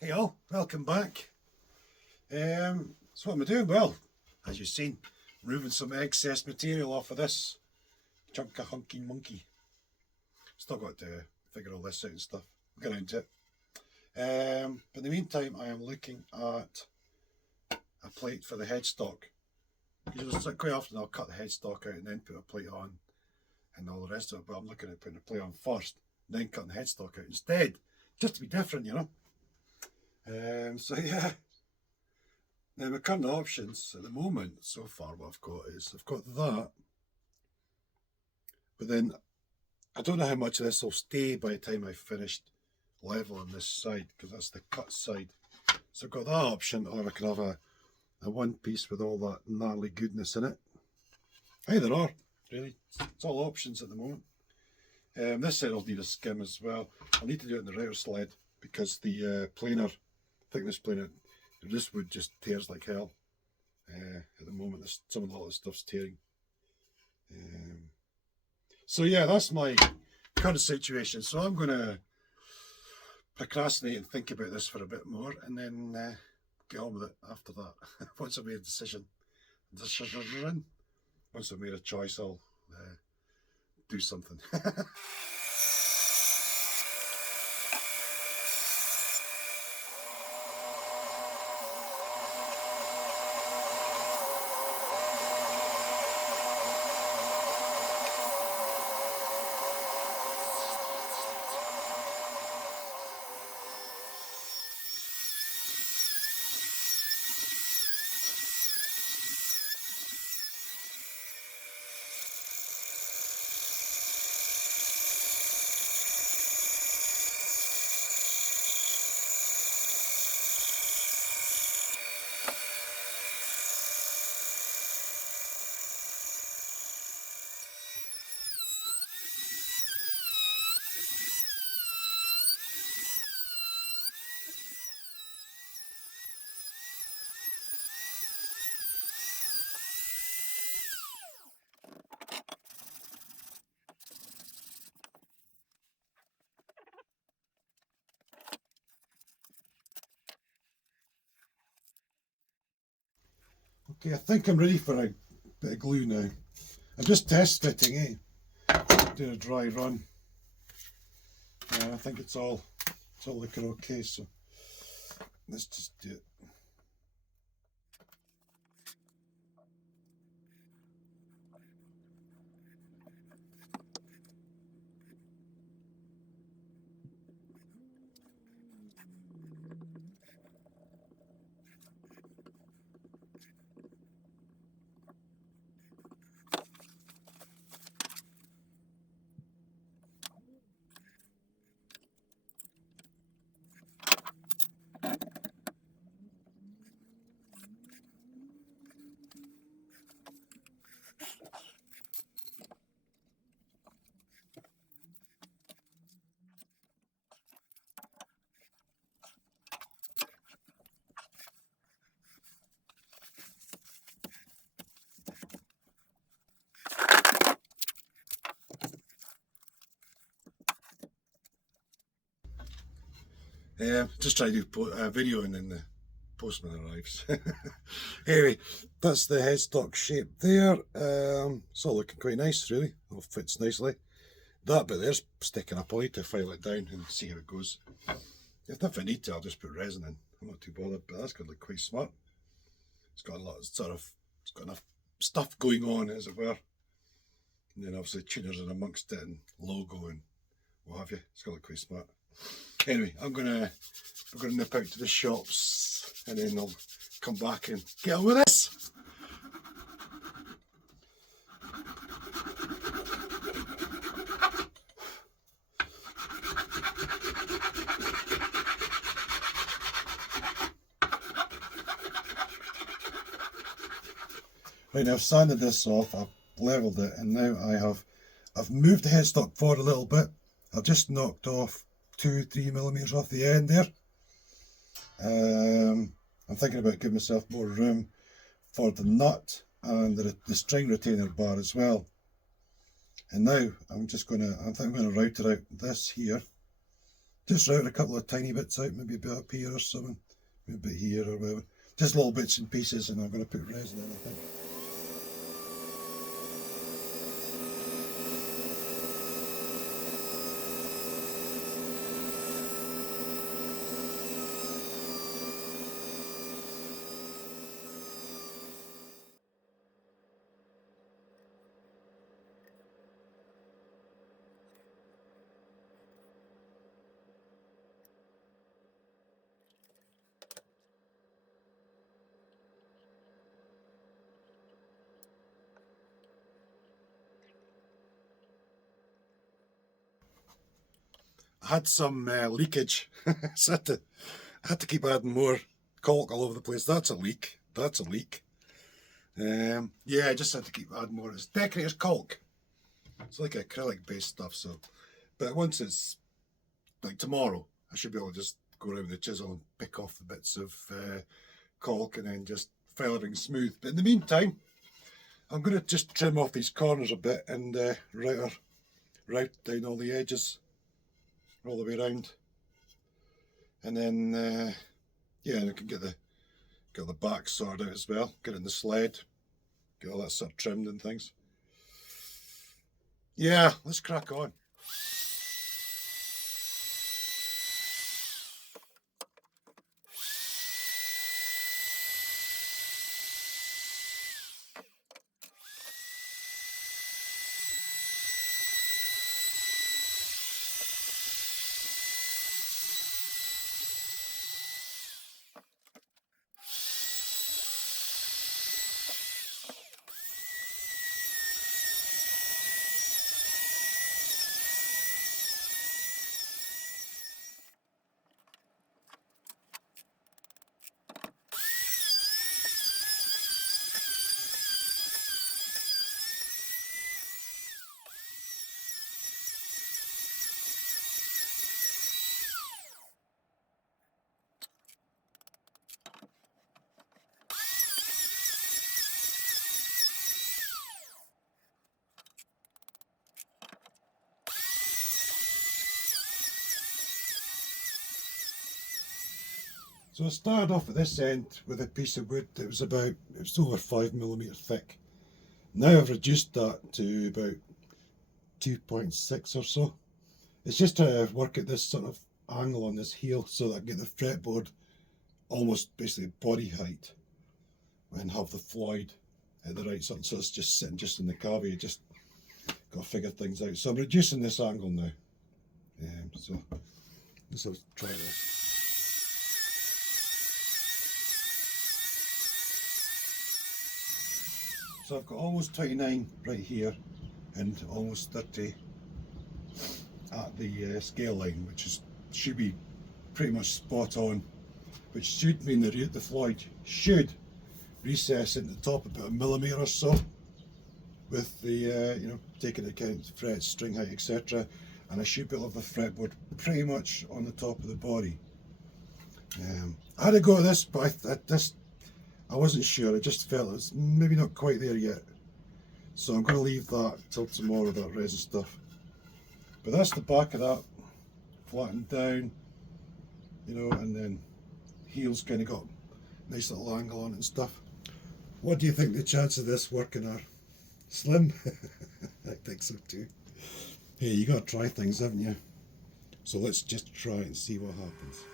Hey all, welcome back. So what am I doing? Well, as you've seen, removing some excess material off of this chunk of hunky monkey. Still got to figure all this out and stuff. We'll get into it. But in the meantime, I am looking at a plate for the headstock. Because quite often I'll cut the headstock out and then put a plate on and all the rest of it, but I'm looking at putting a plate on first, then cutting the headstock out instead, just to be different, you know. So yeah, now my current options at the moment, so far what I've got is, I've got that, but then I don't know how much of this will stay by the time I've finished leveling this side, because that's the cut side. So I've got that option, or I can have a one piece with all that gnarly goodness in it. Either or, really, it's all options at the moment. This side will need a skim as well. I'll need to do it in the router sled, because the planer, thickness planer, this wood just tears like hell. At the moment, some of the stuff's tearing. So yeah, that's my current situation. So I'm going to procrastinate and think about this for a bit more, and then get on with it after that. Once I've made a decision, once I've made a choice, I'll do something. Okay, I think I'm ready for a bit of glue now. I'm just test fitting, doing a dry run. I think it's all looking okay, so let's just do it. Just try to do a video and then the postman arrives. Anyway, that's the headstock shape there. It's all looking quite nice, really. It all fits nicely. That bit there's sticking up. I'll need to file it down and see how it goes. If I need to, I'll just put resin in. I'm not too bothered, but that's going to look quite smart. It's got a lot of it's got enough stuff going on, as it were. And then obviously tuners in amongst it and logo and what have you. It's going to look quite smart. Anyway, we're gonna nip out to the shops and then I'll come back and get on with this. Right, now I've sanded this off, I've levelled it, and now I've moved the headstock forward a little bit. I've just knocked off 2-3 millimeters off the end there. I'm thinking about giving myself more room for the nut and the string retainer bar as well. And now I'm just gonna, I think I'm gonna router out this here Just route a couple of tiny bits out, maybe a bit up here or something, maybe a bit here or whatever. Just little bits and pieces, and I'm going to put resin in, I think. I had some leakage, so I had to keep adding more caulk all over the place. That's a leak. That's a leak. Yeah, I just had to keep adding more. It's decorator's caulk. It's like acrylic based stuff. So, but once it's like tomorrow, I should be able to just go around with the chisel and pick off the bits of caulk and then just file everything smooth. But in the meantime, I'm going to just trim off these corners a bit and route down all the edges all the way around, and then yeah, and I can get the back sorted out as well, get in the sled, get all that sort of trimmed and things. Yeah, let's crack on. So I started off at this end with a piece of wood that was over 5mm thick. Now I've reduced that to about 2.6 or so. It's just to work at this sort of angle on this heel so that I can get the fretboard almost basically body height and have the Floyd at the right sort. So it's just sitting just in the cavity. You just got to figure things out. So I'm reducing this angle now. So let's try this. So I've got almost 29 right here and almost 30 at the scale line, which should be pretty much spot on, which should mean the Floyd should recess into the top about 1mm or so, with the taking into account frets, string height, etc. And I should be able to have the fretboard pretty much on the top of the body. I had to go at this, but I wasn't sure. I just felt it was maybe not quite there yet. So I'm going to leave that till tomorrow, that resin stuff. But that's the back of that, flattened down, and then heel's kind of got a nice little angle on it and stuff. What do you think the chance of this working are? Slim? I think so too. Hey, you got to try things, haven't you? So let's just try it and see what happens.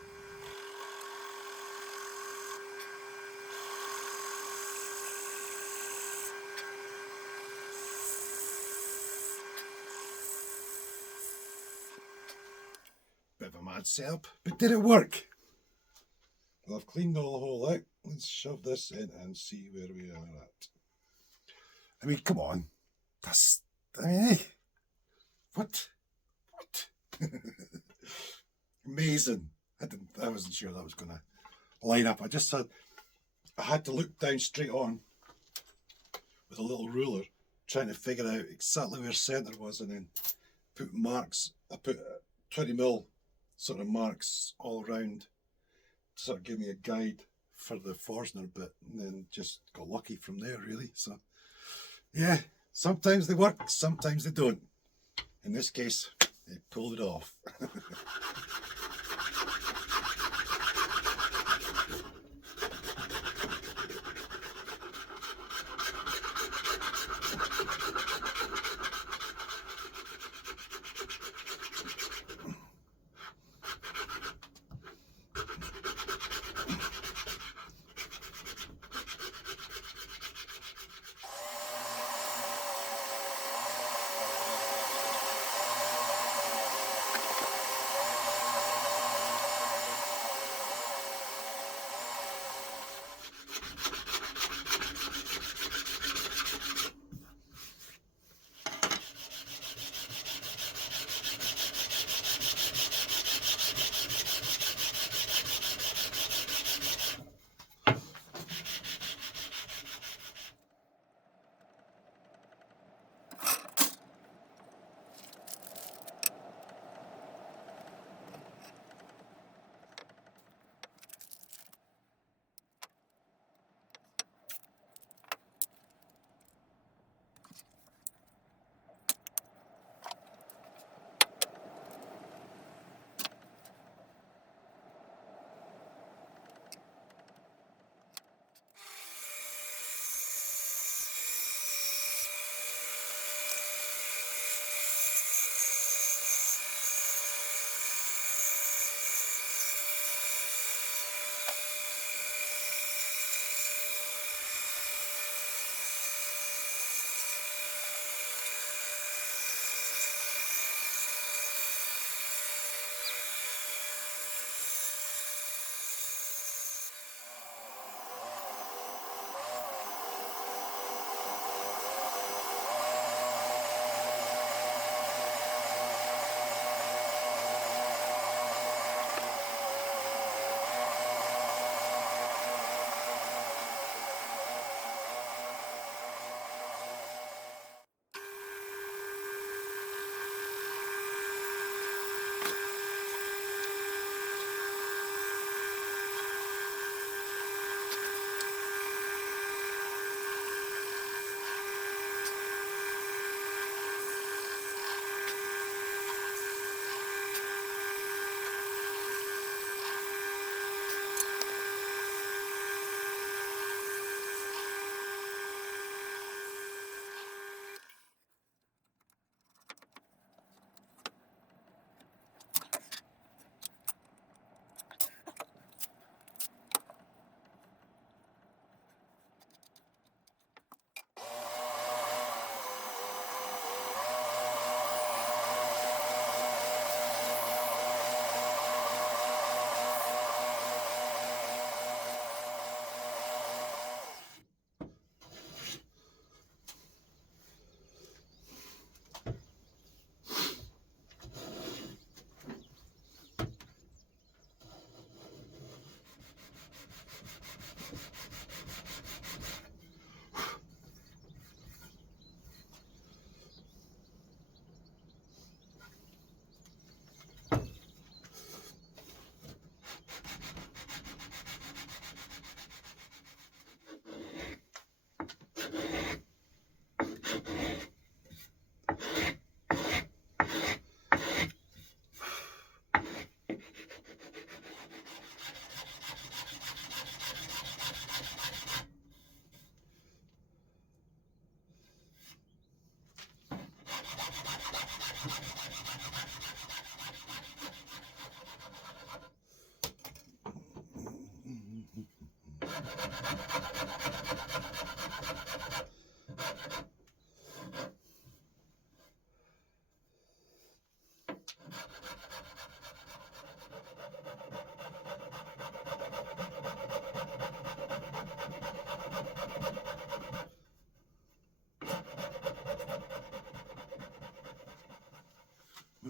Bit of a mad setup, but did it work? Well, I've cleaned all the hole out. Let's shove this in and see where we are at. I mean, come on. Hey, what? Amazing. I wasn't sure that was going to line up. I had to look down straight on with a little ruler, trying to figure out exactly where centre was, and then put marks. I put 20mm sort of marks all around to sort of give me a guide for the Forstner bit, and then just got lucky from there, really. So yeah, sometimes they work, sometimes they don't. In this case, they pulled it off.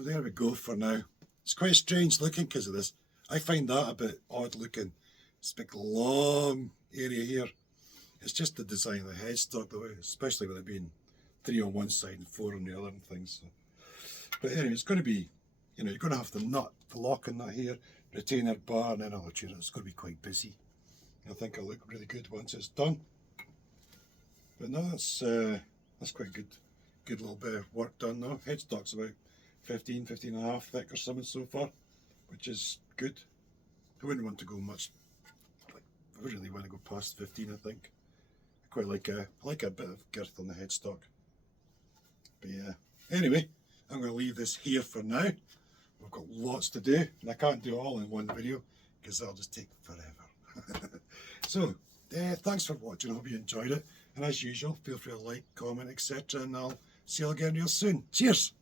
Well, there we go for now. It's quite strange looking because of this. I find that a bit odd looking. This big long area here. It's just the design of the headstock, though, especially with it being 3 on one side and 4 on the other and things. So. But anyway, it's going to be, you know, you're going to have the nut, the lock in that here, retainer bar, and then I'll tune it. It's going to be quite busy. I think it'll look really good once it's done. But no, that's quite good. Good little bit of work done though. Headstock's about 15 and a half thick or something so far, which is good. I wouldn't want to go much, I wouldn't really want to go past 15, I think. I quite like a bit of girth on the headstock. But yeah, anyway, I'm going to leave this here for now. We've got lots to do, and I can't do it all in one video because that'll just take forever. So, thanks for watching. I hope you enjoyed it. And as usual, feel free to like, comment, etc. And I'll see you all again real soon. Cheers!